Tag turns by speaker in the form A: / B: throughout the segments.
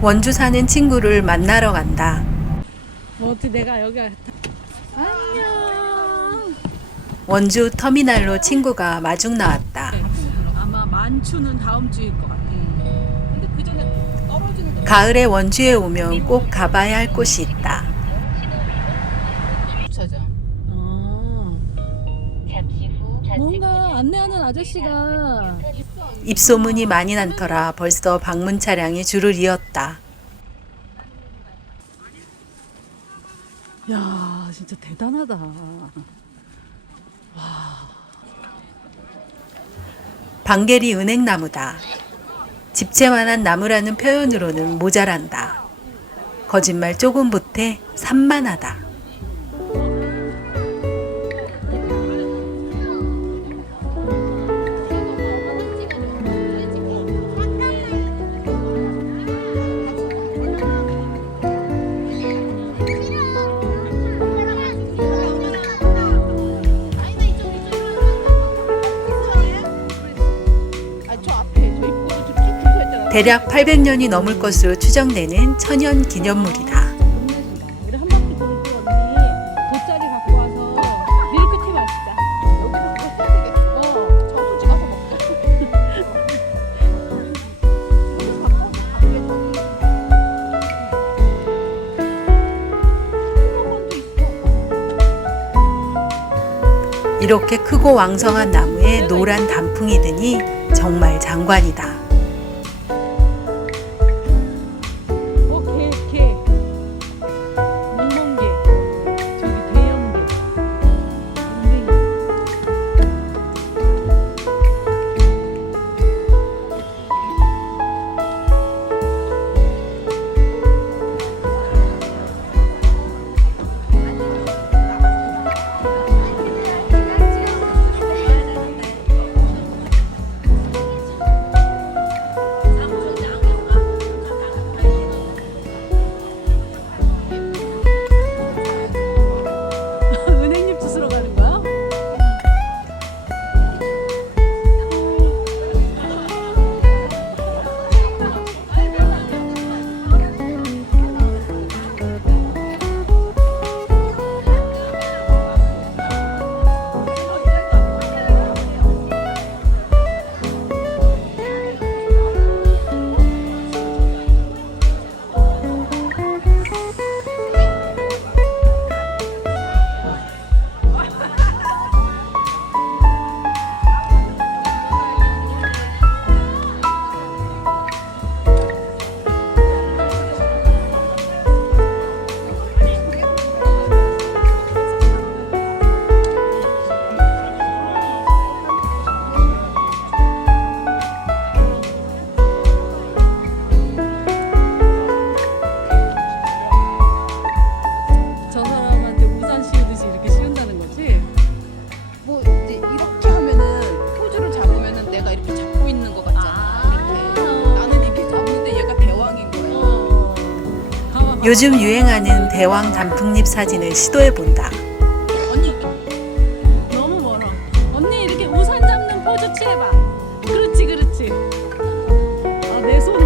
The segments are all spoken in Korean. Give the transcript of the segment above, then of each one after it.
A: 원주 사는 친구를 만나러 간다.
B: 뭐 어떻게 내가 여기 안녕.
A: 원주 터미널로 친구가 마중 나왔다.
B: 아마 만추는 다음 주일 것 같아. 근데 그 전에 떨어지는 거
A: 가을에 원주에 오면 꼭 가봐야 할 곳이 있다.
B: 뭔가 안내하는 아저씨가
A: 입소문이 많이 난 터라 벌써 방문 차량이 줄을 이었다.
B: 야 진짜 대단하다.
A: 방계리 은행나무다. 집채만한 나무라는 표현으로는 모자란다. 거짓말 조금 못해 산만하다. 대략 800년이 넘을 것으로 추정되는 천연 기념물이다.
C: 어.
A: 이렇게 크고 왕성한 나무에 노란 단풍이 드니 정말 장관이다. 요즘 유행하는 대왕 단풍잎 사진을 시도해 본다.
C: 언니
B: 너무 멀어. 언니 이렇게 우산 잡는 포즈 취해봐. 그렇지, 그렇지. 아, 내 손.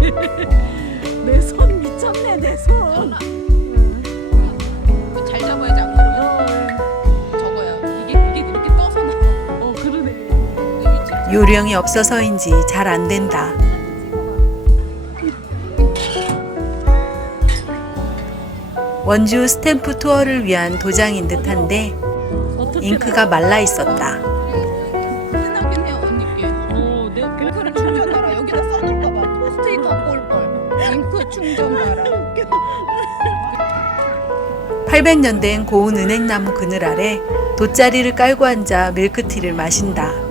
B: 내 손 미쳤네, 내 손.
C: 잘 잡아야지 안 그러면
B: 어,
C: 저거야. 이게 이게 이렇게 떠서 나.
B: 어, 그러네.
C: 위치.
A: 요령이 없어서인지 잘 안 된다. 원주 스탬프 투어를 위한 도장인 듯한데 잉크가 말라 있었다.
C: 흔하긴 해요 언니께.
B: 어, 내
C: 잉크를 충전하라. 여기다 써놓을까 봐. 포스트잇 갖고 올 걸. 잉크 충전하라.
A: 800년 된 고운 은행나무 그늘 아래 돗자리를 깔고 앉아 밀크티를 마신다.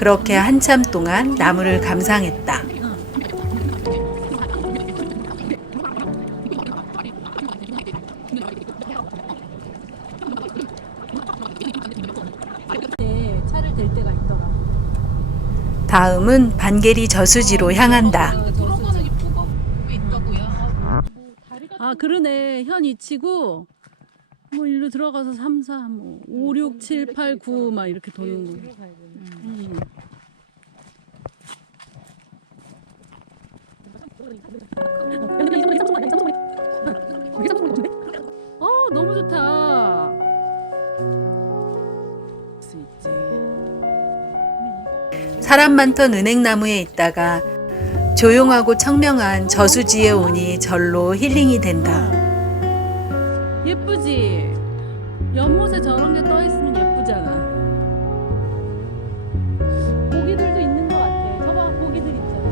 A: 그렇게 한참 동안 나무를 감상했다. 다음은 반계리 저수지로 향한다.
B: 아 그러네 현 이치고 뭐 일로 들어가서 3, 4, 뭐 5, 6, 7, 8, 9 막 이렇게 도는 거. 음. 어 너무 좋다.
A: 사람 많던 은행나무에 있다가 조용하고 청명한 저수지에 오니 절로 힐링이 된다.
B: 예쁘지? 연못에 저런 게 떠 있으면 예쁘잖아. 고기들도 있는 것 같아. 저봐 고기들 있잖아.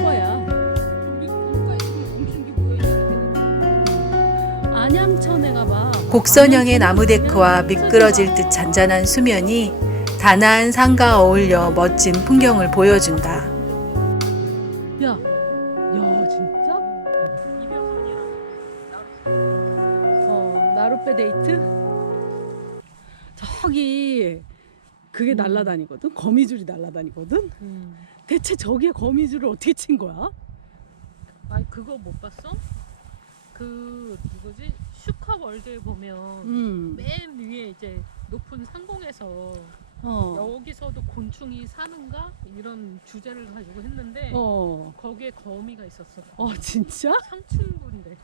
B: 뭐야?
C: 물가에 지금 멈춘 게 뭐야?
B: 안양천에 가 봐.
A: 곡선형의 나무 데크와 미끄러질 듯 잔잔한 수면이 단아한 산과 어울려 멋진 풍경을 보여준다.
B: 그게 날라다니거든. 거미줄이 날라다니거든. 대체 저기에 거미줄을 어떻게 친 거야?
D: 아니 그거 못 봤어? 그 누구지 슈카 월드에 보면
B: 음,
D: 맨 위에 이제 높은 상공에서
B: 어,
D: 여기서도 곤충이 사는가 이런 주제를 가지고 했는데
B: 어,
D: 거기에 거미가 있었어.
B: 어 진짜?
D: 상층부인데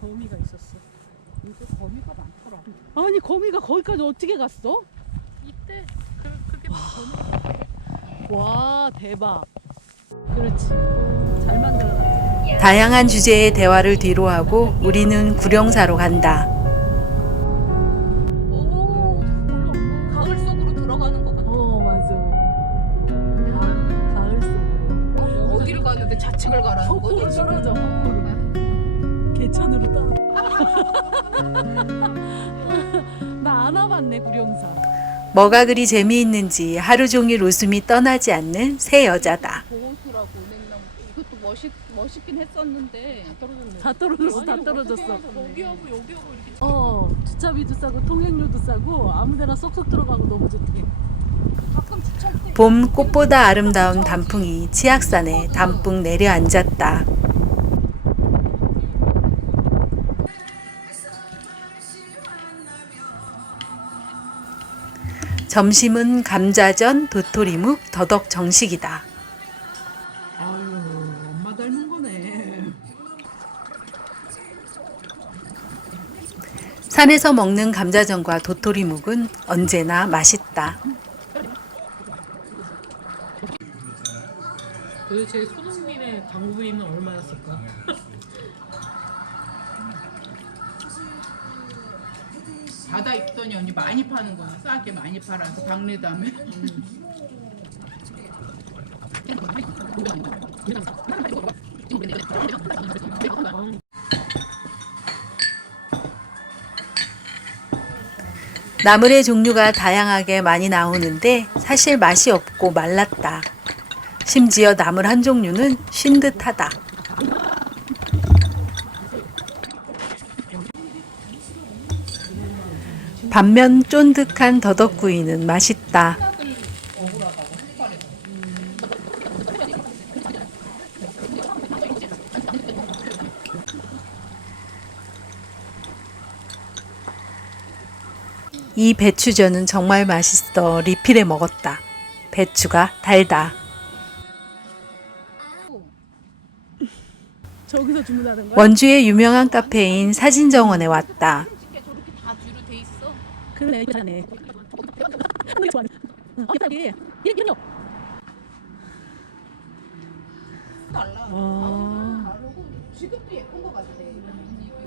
D: 거미가 있었어. 요새 거미가 많더라.
B: 아니 거미가 거기까지 어떻게 갔어?
D: 이때.
B: 와 대박. 그렇지. 잘 만들어놨지.
A: 다양한 주제의 대화를 뒤로하고 우리는 구령사로 간다. 뭐가 그리 재미있는지 하루 종일 웃음이 떠나지 않는 새 여자다.
C: 보호수라고 은행나무. 이것도 멋있 멋있긴 했었는데.
D: 떨어졌네.
B: 다 떨어졌어, 다
D: 아니,
B: 떨어졌어.
D: 거기하고 여기하고 이렇게
B: 어 주차비도 싸고 통행료도 싸고 아무데나 쏙쏙 들어가고 너무 좋대.
C: 가끔 주차할
A: 때봄 꽃보다 아름다운 단풍이 치악산에 담뿍 내려앉았다. 점심은 감자전, 도토리묵, 더덕 정식이다.
B: 아유 엄마 닮은 거네.
A: 산에서 먹는 감자전과 도토리묵은 언제나 맛있다.
D: 도대체 손흥민의 광고비는 얼마였을까?
C: 바다 있더니 언니 많이 파는 거야. 싸게 많이 팔아서 박래담에.
A: 나물의 종류가 다양하게 많이 나오는데 사실 맛이 없고 말랐다. 심지어 나물 한 종류는 쉰 듯하다. 반면 쫀득한 더덕구이는 맛있다. 이 배추전은 정말 맛있어 리필해 먹었다. 배추가 달다. 원주의 유명한 카페인 사진정원에 왔다.
C: 이게 저렇게 다 뒤로 돼
B: 그러네 그러네. 하는 게 좋아하네. 어 여기 이게 이름요.
C: 달라.
B: 아.
C: 다르고 지금도 예쁜 거 같아.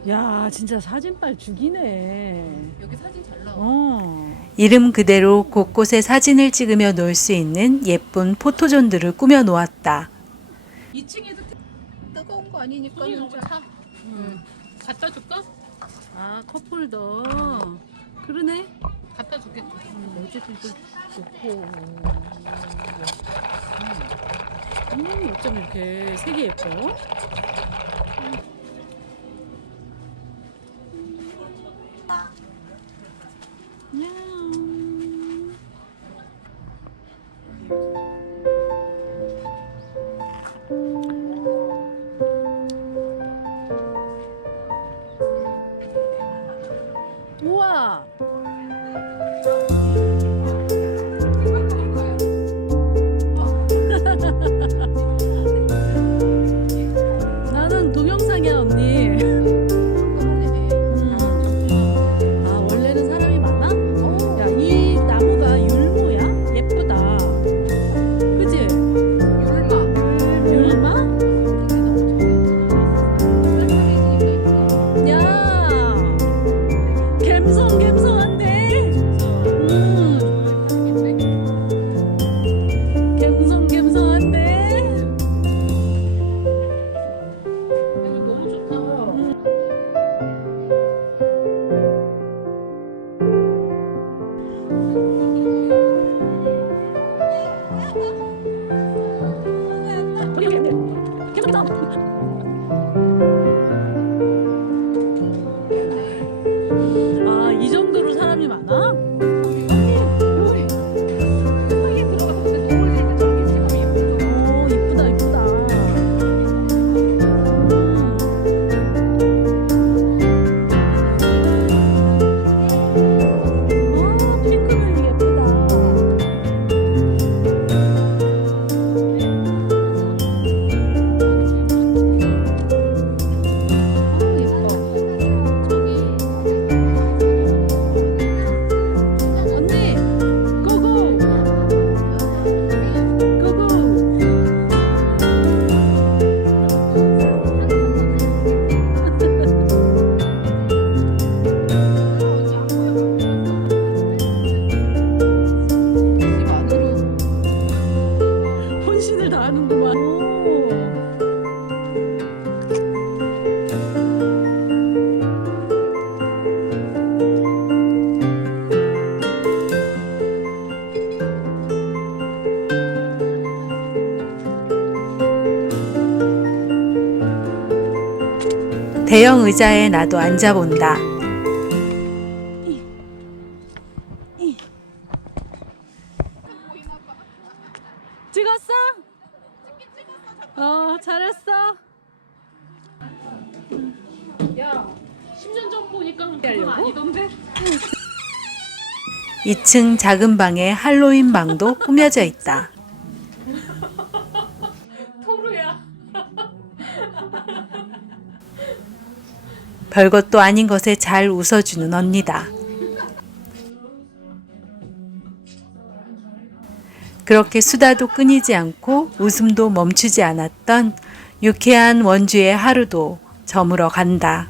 B: 야 진짜 사진빨 죽이네.
C: 여기 사진 잘 나와.
B: 어.
A: 이름 그대로 곳곳에 사진을 찍으며 놀 수 있는 예쁜 포토존들을 꾸며 놓았다.
C: 2층에도 뜨거운 거 아니니까
D: 손이 너무 차.
C: 응.
D: 갖다 줄까?
B: 아 컵홀더. 그러네.
D: 갖다 줄게.
B: 어쨌든 또 좋고. 음 어쩜 이렇게 색이 예뻐? 우 그 래.
A: 대형 의자에 나도 앉아본다.
B: 찍었어? 어, 잘했어.
D: 야, 10년 전 보니까 그건 아니던데?
A: 2층 작은 방에 할로윈 방도 꾸며져 있다. 별것도 아닌 것에 잘 웃어주는 언니다. 그렇게 수다도 끊이지 않고 웃음도 멈추지 않았던 유쾌한 원주의 하루도 저물어 간다.